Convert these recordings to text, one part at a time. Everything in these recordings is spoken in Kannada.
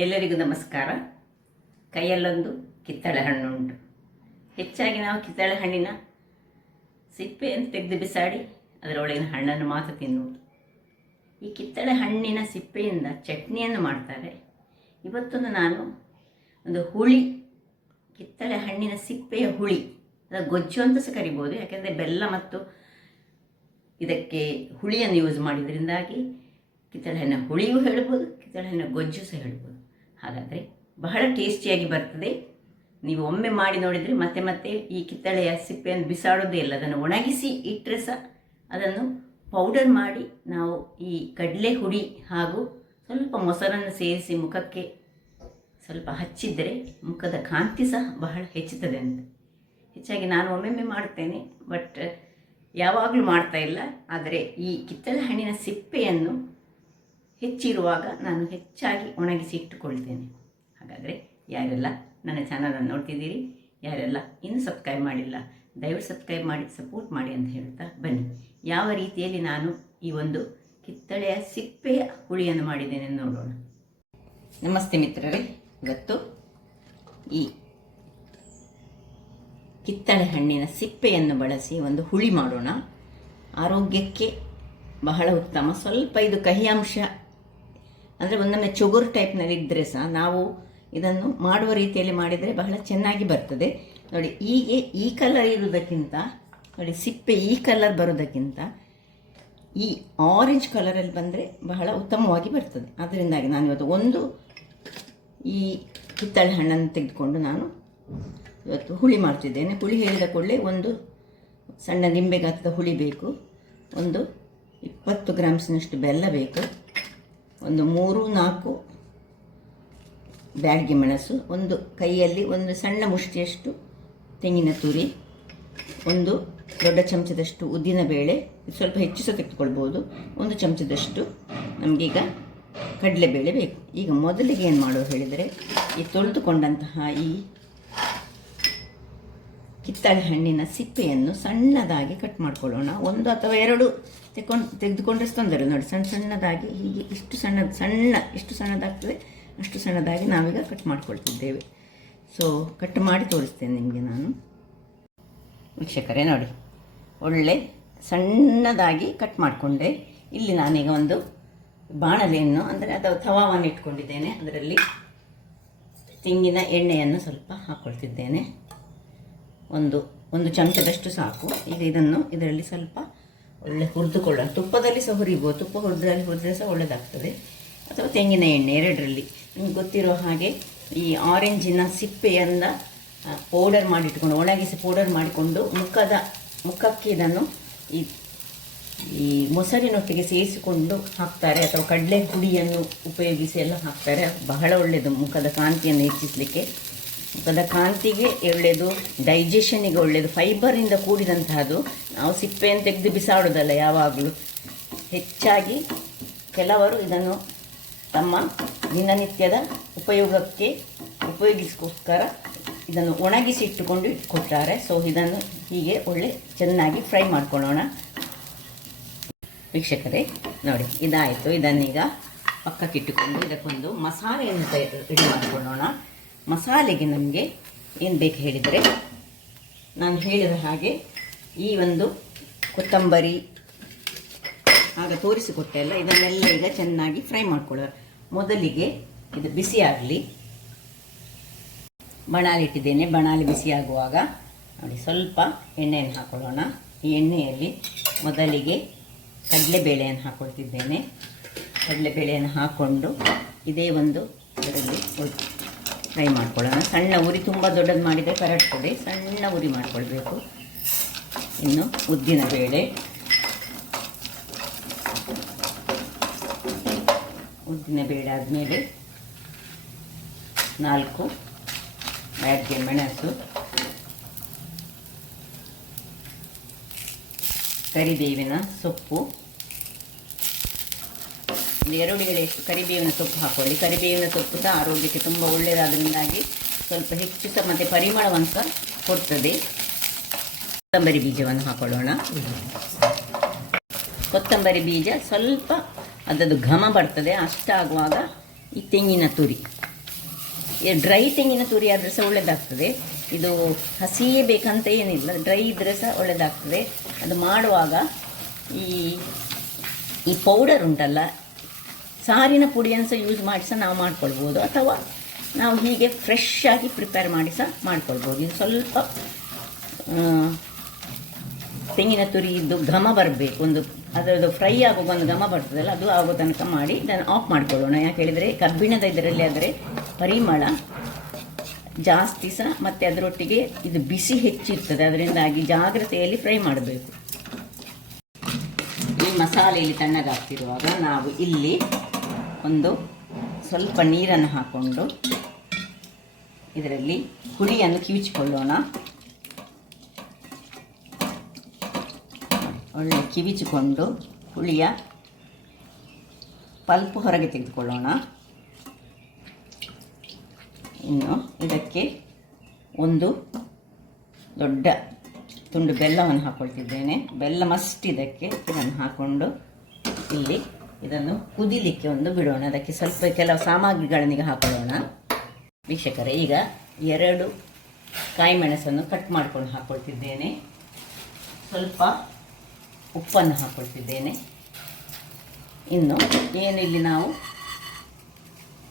ಎಲ್ಲರಿಗೂ ನಮಸ್ಕಾರ. ಕೈಯಲ್ಲೊಂದು ಕಿತ್ತಳೆ ಹಣ್ಣುಂಟು. ಹೆಚ್ಚಾಗಿ ನಾವು ಕಿತ್ತಳೆ ಹಣ್ಣಿನ ಸಿಪ್ಪೆಯನ್ನು ತೆಗೆದು ಬಿಸಾಡಿ ಅದರೊಳಗಿನ ಹಣ್ಣನ್ನು ಮಾತ್ರ ತಿನ್ನುವುದು. ಈ ಕಿತ್ತಳೆ ಹಣ್ಣಿನ ಸಿಪ್ಪೆಯಿಂದ ಚಟ್ನಿಯನ್ನು ಮಾಡ್ತಾರೆ. ಇವತ್ತೊಂದು ನಾನು ಒಂದು ಹುಳಿ, ಕಿತ್ತಳೆ ಹಣ್ಣಿನ ಸಿಪ್ಪೆಯ ಹುಳಿ, ಅದರ ಗೊಜ್ಜು ಅಂತ ಸಹ ಕರಿಬೋದು. ಯಾಕೆಂದರೆ ಬೆಲ್ಲ ಮತ್ತು ಇದಕ್ಕೆ ಹುಳಿಯನ್ನು ಯೂಸ್ ಮಾಡಿದ್ರಿಂದಾಗಿ ಕಿತ್ತಳೆ ಹಣ್ಣಿನ ಹುಳಿಯೂ ಹೇಳ್ಬೋದು, ಕಿತ್ತಳೆ ಹಣ್ಣಿನ ಗೊಜ್ಜು ಸಹ ಹೇಳ್ಬೋದು. ಹಾಗಾದರೆ ಬಹಳ ಟೇಸ್ಟಿಯಾಗಿ ಬರ್ತದೆ. ನೀವು ಒಮ್ಮೆ ಮಾಡಿ ನೋಡಿದರೆ ಮತ್ತೆ ಮತ್ತೆ ಈ ಕಿತ್ತಳೆಯ ಸಿಪ್ಪೆಯನ್ನು ಬಿಸಾಡೋದೇ ಇಲ್ಲ. ಅದನ್ನು ಒಣಗಿಸಿ ಇಟ್ಟರೆ ಸಹ ಅದನ್ನು ಪೌಡರ್ ಮಾಡಿ ನಾವು ಈ ಕಡಲೆ ಹುಡಿ ಹಾಗೂ ಸ್ವಲ್ಪ ಮೊಸರನ್ನು ಸೇರಿಸಿ ಮುಖಕ್ಕೆ ಸ್ವಲ್ಪ ಹಚ್ಚಿದರೆ ಮುಖದ ಕಾಂತಿ ಸಹ ಬಹಳ ಹೆಚ್ಚುತ್ತದೆ ಅಂತ. ಹೆಚ್ಚಾಗಿ ನಾನು ಒಮ್ಮೊಮ್ಮೆ ಮಾಡ್ತೇನೆ, ಬಟ್ ಯಾವಾಗಲೂ ಮಾಡ್ತಾ ಇಲ್ಲ. ಆದರೆ ಈ ಕಿತ್ತಳೆ ಹಣ್ಣಿನ ಸಿಪ್ಪೆಯನ್ನು ಹೆಚ್ಚಿರುವಾಗ ನಾನು ಹೆಚ್ಚಾಗಿ ಒಣಗಿಸಿ ಇಟ್ಟುಕೊಳ್ತೇನೆ. ಹಾಗಾದರೆ ಯಾರೆಲ್ಲ ನನ್ನ ಚಾನಲನ್ನು ನೋಡ್ತಿದ್ದೀರಿ, ಯಾರೆಲ್ಲ ಇನ್ನೂ ಸಬ್ಸ್ಕ್ರೈಬ್ ಮಾಡಿಲ್ಲ, ದಯವಿಟ್ಟು ಸಬ್ಸ್ಕ್ರೈಬ್ ಮಾಡಿ ಸಪೋರ್ಟ್ ಮಾಡಿ ಅಂತ ಹೇಳ್ತಾ ಬನ್ನಿ ಯಾವ ರೀತಿಯಲ್ಲಿ ನಾನು ಈ ಒಂದು ಕಿತ್ತಳೆಯ ಸಿಪ್ಪೆಯ ಹುಳಿಯನ್ನು ಮಾಡಿದ್ದೇನೆ ನೋಡೋಣ. ನಮಸ್ತೆ ಮಿತ್ರರೇ, ಇವತ್ತು ಈ ಕಿತ್ತಳೆ ಹಣ್ಣಿನ ಸಿಪ್ಪೆಯನ್ನು ಬಳಸಿ ಒಂದು ಹುಳಿ ಮಾಡೋಣ. ಆರೋಗ್ಯಕ್ಕೆ ಬಹಳ ಉತ್ತಮ. ಸ್ವಲ್ಪ ಇದು ಕಹಿ ಅಂಶ ಅಂದರೆ ಒಂದೊಮ್ಮೆ ಚುಗುರು ಟೈಪ್ನಲ್ಲಿ ಇದ್ದರೆ ಸಹ ನಾವು ಇದನ್ನು ಮಾಡುವ ರೀತಿಯಲ್ಲಿ ಮಾಡಿದರೆ ಬಹಳ ಚೆನ್ನಾಗಿ ಬರ್ತದೆ. ನೋಡಿ, ಹೀಗೆ ಈ ಕಲರ್ ಇರುವುದಕ್ಕಿಂತ, ನೋಡಿ ಸಿಪ್ಪೆ ಈ ಕಲರ್ ಬರೋದಕ್ಕಿಂತ ಈ ಆರೆಂಜ್ ಕಲರಲ್ಲಿ ಬಂದರೆ ಬಹಳ ಉತ್ತಮವಾಗಿ ಬರ್ತದೆ. ಅದರಿಂದಾಗಿ ನಾನು ಇವತ್ತು ಒಂದು ಈ ಕಿತ್ತಳೆ ಹಣ್ಣನ್ನು ತೆಗೆದುಕೊಂಡು ನಾನು ಇವತ್ತು ಹುಳಿ ಮಾಡ್ತಿದ್ದೇನೆ. ಹುಳಿ ಹೇಳಿದ ಕೂಡಲೇ ಒಂದು ಸಣ್ಣ ನಿಂಬೆ ಗಾತ್ರದ ಹುಳಿ ಬೇಕು, ಒಂದು 20 ಗ್ರಾಮ್ಸ್ನಷ್ಟು ಬೆಲ್ಲ ಬೇಕು, ಒಂದು 3-4 ಬ್ಯಾಡಗಿ ಮೆಣಸು, ಒಂದು ಕೈಯಲ್ಲಿ ಒಂದು ಸಣ್ಣ ಮುಷ್ಟಿಯಷ್ಟು ತೆಂಗಿನ ತುರಿ, ಒಂದು ದೊಡ್ಡ ಚಮಚದಷ್ಟು ಉದ್ದಿನ ಬೇಳೆ, ಸ್ವಲ್ಪ ಹೆಚ್ಚು ಸಹ ತೆಗೆದುಕೊಳ್ಬೋದು, ಒಂದು ಚಮಚದಷ್ಟು ನಮಗೀಗ ಕಡಲೆಬೇಳೆ ಬೇಕು. ಈಗ ಮೊದಲಿಗೆ ಏನು ಮಾಡೋದು ಹೇಳಿದರೆ, ಈ ತೊಳೆದುಕೊಂಡಂತಹ ಈ ಕಿತ್ತಳೆ ಹಣ್ಣಿನ ಸಿಪ್ಪೆಯನ್ನು ಸಣ್ಣದಾಗಿ ಕಟ್ ಮಾಡ್ಕೊಳ್ಳೋಣ. 1 ಅಥವಾ 2 ತೆಗೆದುಕೊಂಡ್ರೆ ತೊಂದರೆ. ನೋಡಿ, ಸಣ್ಣದಾಗಿ ಹೀಗೆ ಇಷ್ಟು ಸಣ್ಣದಾಗ್ತದೆ ಅಷ್ಟು ಸಣ್ಣದಾಗಿ ನಾವೀಗ ಕಟ್ ಮಾಡ್ಕೊಳ್ತಿದ್ದೇವೆ. ಸೊ ಕಟ್ ಮಾಡಿ ತೋರಿಸ್ತೇನೆ ನಿಮಗೆ ನಾನು. ವೀಕ್ಷಕರೇ ನೋಡಿ, ಒಳ್ಳೆ ಸಣ್ಣದಾಗಿ ಕಟ್ ಮಾಡಿಕೊಂಡೆ. ಇಲ್ಲಿ ನಾನೀಗ ಒಂದು ಬಾಣಲೆಯನ್ನು ಅಂದರೆ ಅಥವಾ ತವಾವನ್ನು ಇಟ್ಕೊಂಡಿದ್ದೇನೆ. ಅದರಲ್ಲಿ ತೆಂಗಿನ ಎಣ್ಣೆಯನ್ನು ಸ್ವಲ್ಪ ಹಾಕ್ಕೊಳ್ತಿದ್ದೇನೆ. ಒಂದು ಚಮಚದಷ್ಟು ಸಾಕು. ಈಗ ಇದನ್ನು ಇದರಲ್ಲಿ ಸ್ವಲ್ಪ ಒಳ್ಳೆ ಹುರಿದುಕೊಳ್ಳೋಣ. ತುಪ್ಪದಲ್ಲಿ ಸಹ ಹುರಿಬೋದು, ತುಪ್ಪ ಹುರಿದ್ರೆ ಸಹ ಒಳ್ಳೆಯದಾಗ್ತದೆ, ಅಥವಾ ತೆಂಗಿನ ಎಣ್ಣೆ, ಎರಡರಲ್ಲಿ. ನಿಮ್ಗೆ ಗೊತ್ತಿರೋ ಹಾಗೆ ಈ ಆರೆಂಜಿನ ಸಿಪ್ಪೆಯಿಂದ ಪೌಡರ್ ಮಾಡಿಟ್ಕೊಂಡು, ಒಣಗಿಸಿ ಪೌಡರ್ ಮಾಡಿಕೊಂಡು ಮುಖಕ್ಕೆ ಇದನ್ನು ಈ ಮೊಸರಿನೊಟ್ಟಿಗೆ ಸೇರಿಸಿಕೊಂಡು ಹಾಕ್ತಾರೆ, ಅಥವಾ ಕಡಲೆ ಹುಡಿಯನ್ನು ಉಪಯೋಗಿಸಿ ಎಲ್ಲ ಹಾಕ್ತಾರೆ. ಬಹಳ ಒಳ್ಳೆಯದು ಮುಖದ ಕಾಂತಿಯನ್ನು ಹೆಚ್ಚಿಸಲಿಕ್ಕೆ. ಮುಖದ ಕಾಂತಿಗೆ ಒಳ್ಳೆಯದು, ಡೈಜೆಷನ್ನಿಗೆ ಒಳ್ಳೆಯದು, ಫೈಬರಿಂದ ಕೂಡಿದಂತಹದ್ದು. ನಾವು ಸಿಪ್ಪೆಯನ್ನು ತೆಗೆದು ಬಿಸಾಡೋದಲ್ಲ ಯಾವಾಗಲೂ. ಹೆಚ್ಚಾಗಿ ಕೆಲವರು ಇದನ್ನು ತಮ್ಮ ದಿನನಿತ್ಯದ ಉಪಯೋಗಿಸ್ಕೋಸ್ಕರ ಇದನ್ನು ಒಣಗಿಸಿ ಇಟ್ಟುಕೊಂಡು ಇಟ್ಕೊಳ್ತಾರೆ. ಸೊ ಇದನ್ನು ಹೀಗೆ ಒಳ್ಳೆ ಚೆನ್ನಾಗಿ ಫ್ರೈ ಮಾಡ್ಕೊಳ್ಳೋಣ. ವೀಕ್ಷಕರೇ ನೋಡಿ, ಇದಾಯಿತು. ಇದನ್ನೀಗ ಪಕ್ಕಕ್ಕಿಟ್ಟುಕೊಂಡು ಇದಕ್ಕೊಂದು ಮಸಾಲೆಯನ್ನು ರೆಡಿ ಮಾಡಿಕೊಳ್ಳೋಣ. ಮಸಾಲೆಗೆ ನಮಗೆ ಏನು ಬೇಕು ಹೇಳಿದರೆ, ನಾನು ಹೇಳಿದ ಹಾಗೆ ಈ ಒಂದು ಕೊತ್ತಂಬರಿ ಆಗ ತೋರಿಸಿಕೊಟ್ಟೆ ಅಲ್ಲ, ಇದನ್ನೆಲ್ಲ ಈಗ ಚೆನ್ನಾಗಿ ಫ್ರೈ ಮಾಡ್ಕೊಳ್ಳೋಣ. ಮೊದಲಿಗೆ ಇದು ಬಿಸಿ ಆಗಲಿ. ಬಣಾಲಿ ಇಟ್ಟಿದ್ದೇನೆ. ಬಣಾಲಿ ಬಿಸಿ ಆಗುವಾಗ ನೋಡಿ ಸ್ವಲ್ಪ ಎಣ್ಣೆಯನ್ನು ಹಾಕ್ಕೊಳ್ಳೋಣ. ಈ ಎಣ್ಣೆಯಲ್ಲಿ ಮೊದಲಿಗೆ ಕಡಲೆಬೇಳೆಯನ್ನು ಹಾಕ್ಕೊಳ್ತಿದ್ದೇನೆ. ಕಡಲೆಬೇಳೆಯನ್ನು ಹಾಕ್ಕೊಂಡು ಇದೇ ಒಂದು ಇದರಲ್ಲಿ ಫ್ರೈ ಮಾಡ್ಕೊಳ್ಳೋಣ. ಸಣ್ಣ ಉರಿ, ತುಂಬ ದೊಡ್ಡದು ಮಾಡಿದರೆ ಕರಡ್ತದೆ, ಸಣ್ಣ ಉರಿ ಮಾಡಿಕೊಳ್ಬೇಕು. ಇನ್ನು ಉದ್ದಿನ ಬೇಳೆ, ಆದಮೇಲೆ 4 ಬ್ಯಾಡಗಿ ಮೆಣಸು, ಕರಿಬೇವಿನ ಸೊಪ್ಪು, 2 ಎಳೆಯಷ್ಟು ಕರಿಬೇವಿನ ಸೊಪ್ಪು ಹಾಕೊಳ್ಳಿ. ಕರಿಬೇವಿನ ಸೊಪ್ಪು ಸಹ ಆರೋಗ್ಯಕ್ಕೆ ತುಂಬ ಒಳ್ಳೆಯದಾದ್ರಿಂದಾಗಿ ಸ್ವಲ್ಪ ಹೆಚ್ಚು ಸಹ ಮತ್ತು ಪರಿಮಳವನ್ನು ಸಹ ಕೊಡ್ತದೆ. ಕೊತ್ತಂಬರಿ ಬೀಜವನ್ನು ಹಾಕೊಳ್ಳೋಣ. ಕೊತ್ತಂಬರಿ ಬೀಜ ಸ್ವಲ್ಪ ಅದರದ್ದು ಘಮ ಬರ್ತದೆ. ಅಷ್ಟಾಗುವಾಗ ಈ ತೆಂಗಿನ ತುರಿ ಡ್ರೈ ತೆಂಗಿನ ತುರಿ ಆದರೆ ಸಹ ಒಳ್ಳೆಯದಾಗ್ತದೆ. ಇದು ಹಸಿಯೇ ಬೇಕಂತ ಏನಿಲ್ಲ, ಡ್ರೈ ಇದ್ದರೆ ಸಹ ಒಳ್ಳೆಯದಾಗ್ತದೆ. ಅದು ಮಾಡುವಾಗ ಈ ಪೌಡರ್ ಉಂಟಲ್ಲ, ಸಾರಿನ ಪುಡಿಯನ್ನು ಸಹ ಯೂಸ್ ಮಾಡಿ ಸಹ ನಾವು ಮಾಡ್ಕೊಳ್ಬೋದು, ಅಥವಾ ನಾವು ಹೀಗೆ ಫ್ರೆಶ್ ಆಗಿ ಪ್ರಿಪೇರ್ ಮಾಡಿ ಸಹ ಮಾಡ್ಕೊಳ್ಬೋದು. ಇದು ಸ್ವಲ್ಪ ತೆಂಗಿನ ತುರಿದು ಘಮ ಬರಬೇಕು, ಅದರದ್ದು ಫ್ರೈ ಆಗುವ ಒಂದು ಘಮ ಬರ್ತದಲ್ಲ, ಅದು ಆಗೋ ತನಕ ಮಾಡಿ ಇದನ್ನು ಆಫ್ ಮಾಡ್ಕೊಳ್ಳೋಣ. ಯಾಕೆ ಹೇಳಿದರೆ ಕಬ್ಬಿಣದ ಇದರಲ್ಲಿ ಆದರೆ ಪರಿಮಳ ಜಾಸ್ತಿ ಸಹ, ಮತ್ತು ಅದರೊಟ್ಟಿಗೆ ಇದು ಬಿಸಿ ಹೆಚ್ಚಿರ್ತದೆ, ಅದರಿಂದಾಗಿ ಜಾಗ್ರತೆಯಲ್ಲಿ ಫ್ರೈ ಮಾಡಬೇಕು. ಈ ಮಸಾಲೆಯಲ್ಲಿ ತಣ್ಣಗಾಗ್ತಿರುವಾಗ ನಾವು ಇಲ್ಲಿ ಒಂದು ಸ್ವಲ್ಪ ನೀರನ್ನು ಹಾಕ್ಕೊಂಡು ಇದರಲ್ಲಿ ಹುಳಿಯನ್ನು ಕಿವಿಚಿಕೊಳ್ಳೋಣ. ಒಳ್ಳೆ ಕಿವಿಚಿಕೊಂಡು ಹುಳಿಯ ಪಲ್ಪು ಹೊರಗೆ ತೆಗೆದುಕೊಳ್ಳೋಣ. ಇನ್ನು ಇದಕ್ಕೆ ಒಂದು ದೊಡ್ಡ ತುಂಡು ಬೆಲ್ಲವನ್ನು ಹಾಕ್ಕೊಳ್ತಿದ್ದೇನೆ. ಬೆಲ್ಲ ಮಸ್ಟ್ ಇದಕ್ಕೆ. ಇದನ್ನು ಹಾಕ್ಕೊಂಡು ಇಲ್ಲಿ ಇದನ್ನು ಕುದಿಲಿಕ್ಕೆ ಒಂದು ಬಿಡೋಣ. ಅದಕ್ಕೆ ಸ್ವಲ್ಪ ಕೆಲವು ಸಾಮಗ್ರಿಗಳನ್ನೀಗ ಹಾಕೊಳ್ಳೋಣ. ವೀಕ್ಷಕರೇ, ಈಗ 2 ಕಾಯಿ ಮೆಣಸನ್ನು ಕಟ್ ಮಾಡ್ಕೊಂಡು ಹಾಕ್ಕೊಳ್ತಿದ್ದೇನೆ. ಸ್ವಲ್ಪ ಉಪ್ಪನ್ನು ಹಾಕ್ಕೊಳ್ತಿದ್ದೇನೆ. ಇನ್ನು ಏನು ಇಲ್ಲಿ ನಾವು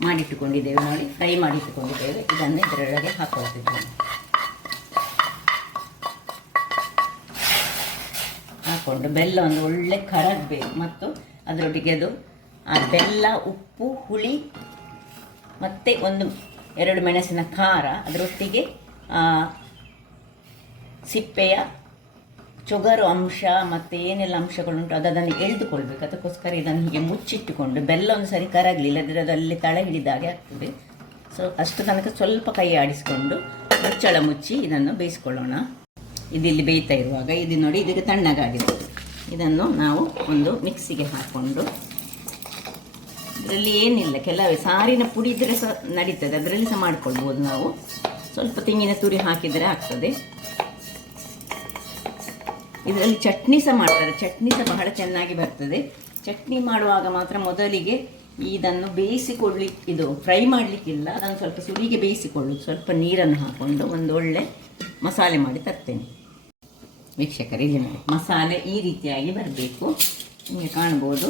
ಮಾಡಿಟ್ಟುಕೊಂಡಿದ್ದೇವೆ ನೋಡಿ, ಫ್ರೈ ಮಾಡಿಟ್ಟುಕೊಂಡಿದ್ದೇವೆ, ಇದನ್ನು ಇದರೊಳಗೆ ಹಾಕ್ಕೊಳ್ತಿದ್ದೇನೆ. ಹಾಕ್ಕೊಂಡು ಬೆಲ್ಲವನ್ನು ಒಳ್ಳೆ ಕರಗಬೇಕು, ಮತ್ತು ಅದರೊಟ್ಟಿಗೆ ಅದು ಆ ಬೆಲ್ಲ, ಉಪ್ಪು, ಹುಳಿ ಮತ್ತು 1-2 ಮೆಣಸಿನ ಖಾರ, ಅದರೊಟ್ಟಿಗೆ ಸಿಪ್ಪೆಯ ಚೊಗರು ಅಂಶ ಮತ್ತು ಏನೆಲ್ಲ ಅಂಶಗಳುಂಟು ಅದನ್ನು ಎಳೆದುಕೊಳ್ಬೇಕು. ಅದಕ್ಕೋಸ್ಕರ ಇದನ್ನು ಹೀಗೆ ಮುಚ್ಚಿಟ್ಟುಕೊಂಡು, ಬೆಲ್ಲ ಒಂದು ಸರಿ ಕರಗಲಿಲ್ಲ ಅಂದರೆ ಅದರಲ್ಲಿ ತಳ ಹಿಡಿದಾಗೆ ಆಗ್ತದೆ. ಸೊ ಅಷ್ಟು ತನಕ ಸ್ವಲ್ಪ ಕೈ ಆಡಿಸಿಕೊಂಡು ಮುಚ್ಚಳ ಮುಚ್ಚಿ ಇದನ್ನು ಬೇಯಿಸ್ಕೊಳ್ಳೋಣ. ಇದಿಲ್ಲಿ ಬೇಯ್ತಾ ಇರುವಾಗ ಇದು ನೋಡಿ, ಇದಕ್ಕೆ ತಣ್ಣಗಾಗಿದೆ. ಇದನ್ನು ನಾವು ಒಂದು ಮಿಕ್ಸಿಗೆ ಹಾಕ್ಕೊಂಡು, ಇದರಲ್ಲಿ ಏನಿಲ್ಲ, ಕೆಲವೇ ಸಾರಿನ ಪುಡಿ ಇದ್ದರೆ ಸಹ ನಡೀತದೆ, ಅದರಲ್ಲಿ ಸಹ ಮಾಡ್ಕೊಳ್ಬೋದು. ನಾವು ಸ್ವಲ್ಪ ತೆಂಗಿನ ತುರಿ ಹಾಕಿದರೆ ಆಗ್ತದೆ. ಇದರಲ್ಲಿ ಚಟ್ನಿ ಸಹ ಮಾಡ್ತಾರೆ, ಚಟ್ನಿ ಸಹ ಬಹಳ ಚೆನ್ನಾಗಿ ಬರ್ತದೆ. ಚಟ್ನಿ ಮಾಡುವಾಗ ಮಾತ್ರ ಮೊದಲಿಗೆ ಇದನ್ನು ಇದು ಫ್ರೈ ಮಾಡಲಿಕ್ಕಿಲ್ಲ, ಅದನ್ನು ಸ್ವಲ್ಪ ಸುರಿಗೆ ಬೇಯಿಸಿಕೊಳ್ಳೋದು. ಸ್ವಲ್ಪ ನೀರನ್ನು ಹಾಕ್ಕೊಂಡು ಒಂದು ಒಳ್ಳೆ ಮಸಾಲೆ ಮಾಡಿ ತರ್ತೇನೆ. ವೀಕ್ಷಕರೇ, ಇಲ್ಲಿ ನೋಡಿ, ಮಸಾಲೆ ಈ ರೀತಿಯಾಗಿ ಬರಬೇಕು, ನಿಮಗೆ ಕಾಣ್ಬೋದು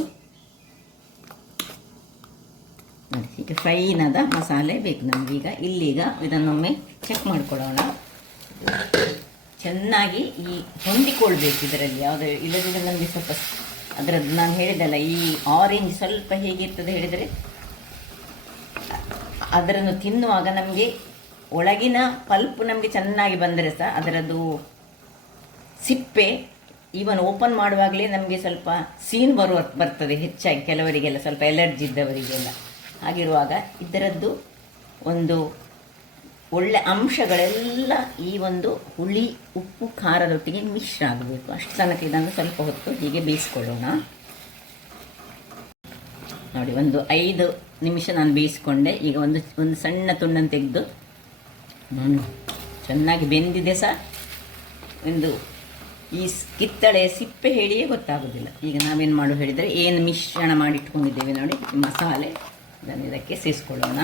ನೋಡಿ. ಈಗ ಫ್ರೈನಾದ ಮಸಾಲೆ ಬೇಕು ನಮಗೀಗ. ಇಲ್ಲೀಗ ಇದನ್ನೊಮ್ಮೆ ಚೆಕ್ ಮಾಡ್ಕೊಳ್ಳೋಣ. ಚೆನ್ನಾಗಿ ಹೊಂದಿಕೊಳ್ಬೇಕು ಇದರಲ್ಲಿ, ಯಾವುದೇ ಇಲ್ಲದಿದ್ದರೆ ನಮಗೆ ಸ್ವಲ್ಪ ಅದರದ್ದು ನಾನು ಹೇಳಿದಲ್ಲ, ಈ ಆರೆಂಜ್ ಸ್ವಲ್ಪ ಹೇಗಿರ್ತದೆ ಹೇಳಿದರೆ, ಅದರನ್ನು ತಿನ್ನುವಾಗ ನಮಗೆ ಒಳಗಿನ ಪಲ್ಪು ನಮಗೆ ಚೆನ್ನಾಗಿ ಬಂದರೆ ಸಹ ಅದರದ್ದು ಸಿಪ್ಪೆ ಈವನ್ ಓಪನ್ ಮಾಡುವಾಗಲೇ ನಮಗೆ ಸ್ವಲ್ಪ ಸೀನ್ ಬರ್ತದೆ ಹೆಚ್ಚಾಗಿ, ಕೆಲವರಿಗೆಲ್ಲ ಸ್ವಲ್ಪ ಎಲರ್ಜಿ ಇದ್ದವರಿಗೆಲ್ಲ. ಹಾಗಿರುವಾಗ ಇದರದ್ದು ಒಂದು ಒಳ್ಳೆ ಅಂಶಗಳೆಲ್ಲ ಈ ಒಂದು ಹುಳಿ, ಉಪ್ಪು, ಖಾರದೊಟ್ಟಿಗೆ ಮಿಶ್ರ ಆಗಬೇಕು. ಅಷ್ಟು ತನಕ ಇದನ್ನು ಸ್ವಲ್ಪ ಹೊತ್ತು ಹೀಗೆ ಬೇಯಿಸ್ಕೊಳ್ಳೋಣ. ನೋಡಿ, 5 ನಿಮಿಷ ನಾನು ಬೇಯಿಸ್ಕೊಂಡೆ. ಈಗ ಒಂದು ಸಣ್ಣ ತುಂಡನ್ನು ತೆಗೆದು ಚೆನ್ನಾಗಿ ಬೆಂದಿದೆ ಸಹ. ಈ ಕಿತ್ತಳೆ ಸಿಪ್ಪೆ ಹೇಳಿಯೇ ಗೊತ್ತಾಗೋದಿಲ್ಲ. ಈಗ ನಾವೇನು ಮಾಡೋ ಹೇಳಿದರೆ, ಏನು ಮಿಶ್ರಣ ಮಾಡಿಟ್ಕೊಂಡಿದ್ದೇವೆ ನೋಡಿ ಮಸಾಲೆ, ಇದನ್ನು ಇದಕ್ಕೆ ಸೇರಿಸ್ಕೊಳ್ಳೋಣ.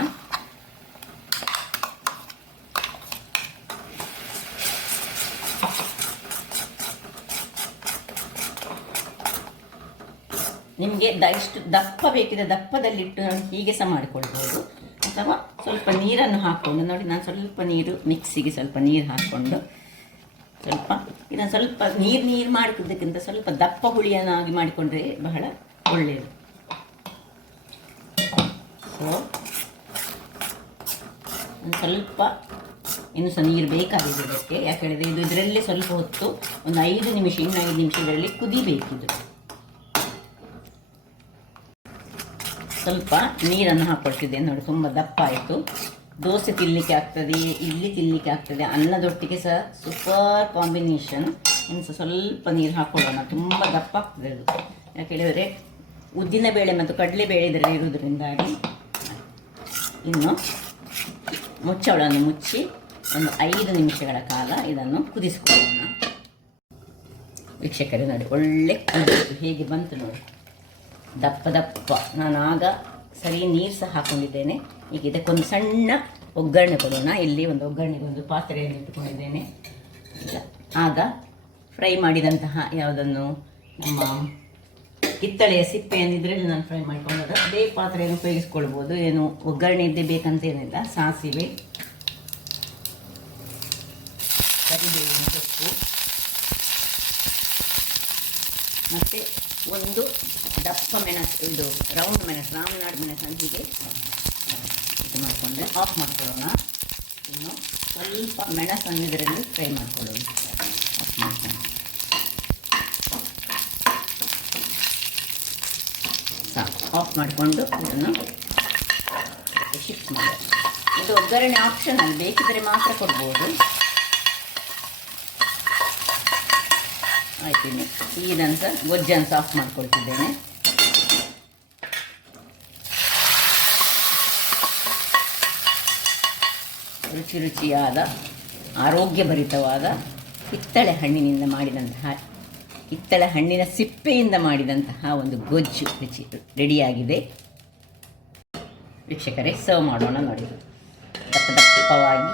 ನಿಮಗೆ ಎಷ್ಟು ದಪ್ಪ ಬೇಕಿದೆ ದಪ್ಪದಲ್ಲಿಟ್ಟು ಹೀಗೆ ಸಹ ಮಾಡಿಕೊಳ್ಬೋದು, ಅಥವಾ ಸ್ವಲ್ಪ ನೀರನ್ನು ಹಾಕ್ಕೊಂಡು ನೋಡಿ, ನಾನು ಸ್ವಲ್ಪ ನೀರು ಮಿಕ್ಸಿಗೆ ಸ್ವಲ್ಪ ನೀರು ಹಾಕ್ಕೊಂಡು ಇದನ್ನು ಸ್ವಲ್ಪ ನೀರು ಮಾಡಿಕೊಳ್ಳೋದಕ್ಕಿಂತ ಸ್ವಲ್ಪ ದಪ್ಪ ಹುಳಿಯನ್ನಾಗಿ ಮಾಡಿಕೊಂಡ್ರೆ ಬಹಳ ಒಳ್ಳೆಯದು. ಸೊ ಸ್ವಲ್ಪ ಇನ್ನೂ ಸಹ ನೀರು ಬೇಕಾಗಿದೆ ಇದಕ್ಕೆ. ಯಾಕೆ ಹೇಳಿದರೆ ಇದು ಇದರಲ್ಲೇ ಸ್ವಲ್ಪ ಹೊತ್ತು ಒಂದು 5 ನಿಮಿಷ, ಇನ್ನು 5 ನಿಮಿಷ ಇದರಲ್ಲಿ ಕುದಿಬೇಕಿದು. ಸ್ವಲ್ಪ ನೀರನ್ನು ಹಾಕ್ಕೊಳ್ತಿದ್ದೇನೆ ನೋಡಿ, ತುಂಬ ದಪ್ಪ ಆಯಿತು. ದೋಸೆ ತಿನ್ನಲಿಕ್ಕೆ ಆಗ್ತದೆ, ಇಡ್ಲಿ ತಿನ್ನಲಿಕ್ಕೆ ಆಗ್ತದೆ, ಅನ್ನದೊಟ್ಟಿಗೆ ಸಹ ಸೂಪರ್ ಕಾಂಬಿನೇಷನ್. ಇನ್ನು ಸ್ವಲ್ಪ ನೀರು ಹಾಕ್ಕೊಳ್ಳೋಣ, ತುಂಬ ದಪ್ಪ ಆಗ್ತದೆ ಅದು. ಯಾಕೆ ಹೇಳಿದರೆ ಉದ್ದಿನಬೇಳೆ ಮತ್ತು ಕಡಲೆಬೇಳೆ ಇದರಲ್ಲಿ ಇರುವುದರಿಂದಾಗಿ. ಇನ್ನು ಮುಚ್ಚಳವನ್ನು ಮುಚ್ಚಿ ಒಂದು 5 ನಿಮಿಷಗಳ ಕಾಲ ಇದನ್ನು ಕುದಿಸ್ಕೊಳ್ಳೋಣ. ವೀಕ್ಷಕರೇ ನೋಡಿ, ಒಳ್ಳೆ ಕುದಿತು, ಹೇಗೆ ಬಂತು ನೋಡಿ, ದಪ್ಪ ದಪ್ಪ. ನಾನು ಆಗ ಸರಿ ನೀರು ಸಹ ಹಾಕ್ಕೊಂಡಿದ್ದೇನೆ. ಈಗ ಇದಕ್ಕೊಂದು ಸಣ್ಣ ಒಗ್ಗರಣೆ ಕೊಡೋಣ. ಇಲ್ಲಿ ಒಂದು ಒಗ್ಗರಣೆಗೆ ಒಂದು ಪಾತ್ರೆಯನ್ನು ಇಟ್ಟುಕೊಂಡಿದ್ದೇನೆ. ಆಗ ಫ್ರೈ ಮಾಡಿದಂತಹ ಯಾವುದನ್ನು ನಮ್ಮ ಕಿತ್ತಳೆಯ ಸಿಪ್ಪೆಯನ್ನು ಇದರಲ್ಲಿ ನಾನು ಫ್ರೈ ಮಾಡಿಕೊಂಡಾಗ ಅದೇ ಪಾತ್ರೆಯನ್ನು ಉಪಯೋಗಿಸ್ಕೊಳ್ಬೋದು. ಏನು ಒಗ್ಗರಣೆ ಇದ್ದೇ ಬೇಕಂತೇನಿಲ್ಲ. ಸಾಸಿವೆ, ಕರಿಬೇವಿನ ಸೊಪ್ಪು ಮತ್ತು ಒಂದು ದಪ್ಪ ಮೆಣಸು, ಇದು ರೌಂಡ್ ಮೆಣಸು, ರಾಮನಾಡು ಮೆಣಸನ್ನು ಹೀಗೆ ಇದು ಮಾಡಿಕೊಂಡ್ರೆ ಆಫ್ ಮಾಡ್ಕೊಳ್ಳೋಣ. ಇನ್ನು ಸ್ವಲ್ಪ ಮೆಣಸನ್ನು ಇದರಲ್ಲಿ ಫ್ರೈ ಮಾಡ್ಕೊಳ್ಳೋಣ. ಆಫ್ ಮಾಡ್ಕೊಂಡು ಆಫ್ ಮಾಡಿಕೊಂಡು ಇದನ್ನು ಶಿಫ್ಟ್ ಮಾಡಿ. ಇದು ಒಗ್ಗರಣೆ ಆಪ್ಷನಲ್, ಬೇಕಿದ್ದರೆ ಮಾತ್ರ ಕೊಡ್ಬೋದು. ಆಯ್ತು, ಇದಂತ ಗೊಜ್ಜನ್ನು ಆಫ್ ಮಾಡ್ಕೊಳ್ತಿದ್ದೇನೆ. ರುಚಿ ರುಚಿಯಾದ ಆರೋಗ್ಯಭರಿತವಾದ ಕಿತ್ತಳೆ ಹಣ್ಣಿನಿಂದ ಮಾಡಿದಂತಹ, ಕಿತ್ತಳೆ ಹಣ್ಣಿನ ಸಿಪ್ಪೆಯಿಂದ ಮಾಡಿದಂತಹ ಒಂದು ಗೊಜ್ಜು ರುಚಿ ರೆಡಿಯಾಗಿದೆ. ವೀಕ್ಷಕರೇ, ಸರ್ವ್ ಮಾಡೋಣ. ನೋಡಿ, ದಪ್ಪ ದಪ್ಪವಾಗಿ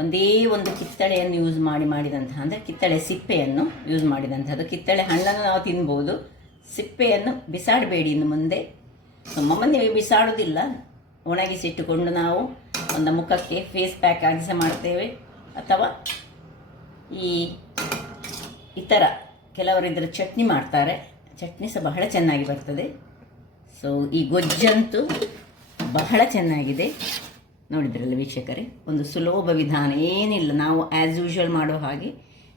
ಒಂದೇ ಒಂದು ಕಿತ್ತಳೆಯನ್ನು ಯೂಸ್ ಮಾಡಿದಂತಹ, ಅಂದರೆ ಕಿತ್ತಳೆ ಸಿಪ್ಪೆಯನ್ನು ಯೂಸ್ ಮಾಡಿದಂಥದ್ದು. ಕಿತ್ತಳೆ ಹಣ್ಣನ್ನು ನಾವು ತಿನ್ಬೋದು, ಸಿಪ್ಪೆಯನ್ನು ಬಿಸಾಡಬೇಡಿ ಇನ್ನು ಮುಂದೆ. ನಮ್ಮಮ್ಮನೇ ಬಿಸಾಡೋದಿಲ್ಲ, ಒಣಗಿಸಿಟ್ಟುಕೊಂಡು ನಾವು ಒಂದು ಮುಖಕ್ಕೆ ಫೇಸ್ ಪ್ಯಾಕ್ ಆಗಿ ಸಹ ಮಾಡ್ತೇವೆ, ಅಥವಾ ಇತರ ಕೆಲವರು ಇದರ ಚಟ್ನಿ ಮಾಡ್ತಾರೆ. ಚಟ್ನಿ ಸಹ ಬಹಳ ಚೆನ್ನಾಗಿ ಬರ್ತದೆ. ಸೊ ಈ ಗೊಜ್ಜಂತೂ ಬಹಳ ಚೆನ್ನಾಗಿದೆ. ನೋಡಿದ್ರಲ್ಲ ವೀಕ್ಷಕರೇ, ಒಂದು ಸುಲಭ ವಿಧಾನ, ಏನಿಲ್ಲ, ನಾವು ಆ್ಯಸ್ ಯೂಶ್ವಲ್ ಮಾಡೋ ಹಾಗೆ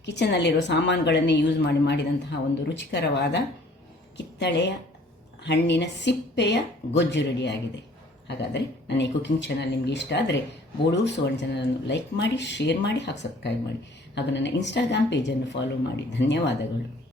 ಕಿಚನಲ್ಲಿರೋ ಸಾಮಾನುಗಳನ್ನೇ ಯೂಸ್ ಮಾಡಿದಂತಹ ಒಂದು ರುಚಿಕರವಾದ ಕಿತ್ತಳೆಯ ಹಣ್ಣಿನ ಸಿಪ್ಪೆಯ ಗೊಜ್ಜು ರೆಡಿಯಾಗಿದೆ. ಹಾಗಾದರೆ ನನ್ನ ಈ ಕುಕಿಂಗ್ ಚಾನಲ್ ನಿಮಗೆ ಇಷ್ಟ ಆದರೆ ಬೋಡು ಸುವರ್ಣ ಚಾನಲನ್ನು ಲೈಕ್ ಮಾಡಿ, ಶೇರ್ ಮಾಡಿ, ಹಾಗೂ ಸಬ್ಸ್ಕ್ರೈಬ್ ಮಾಡಿ, ಹಾಗೂ ನನ್ನ ಇನ್ಸ್ಟಾಗ್ರಾಮ್ ಪೇಜನ್ನು ಫಾಲೋ ಮಾಡಿ. ಧನ್ಯವಾದಗಳು.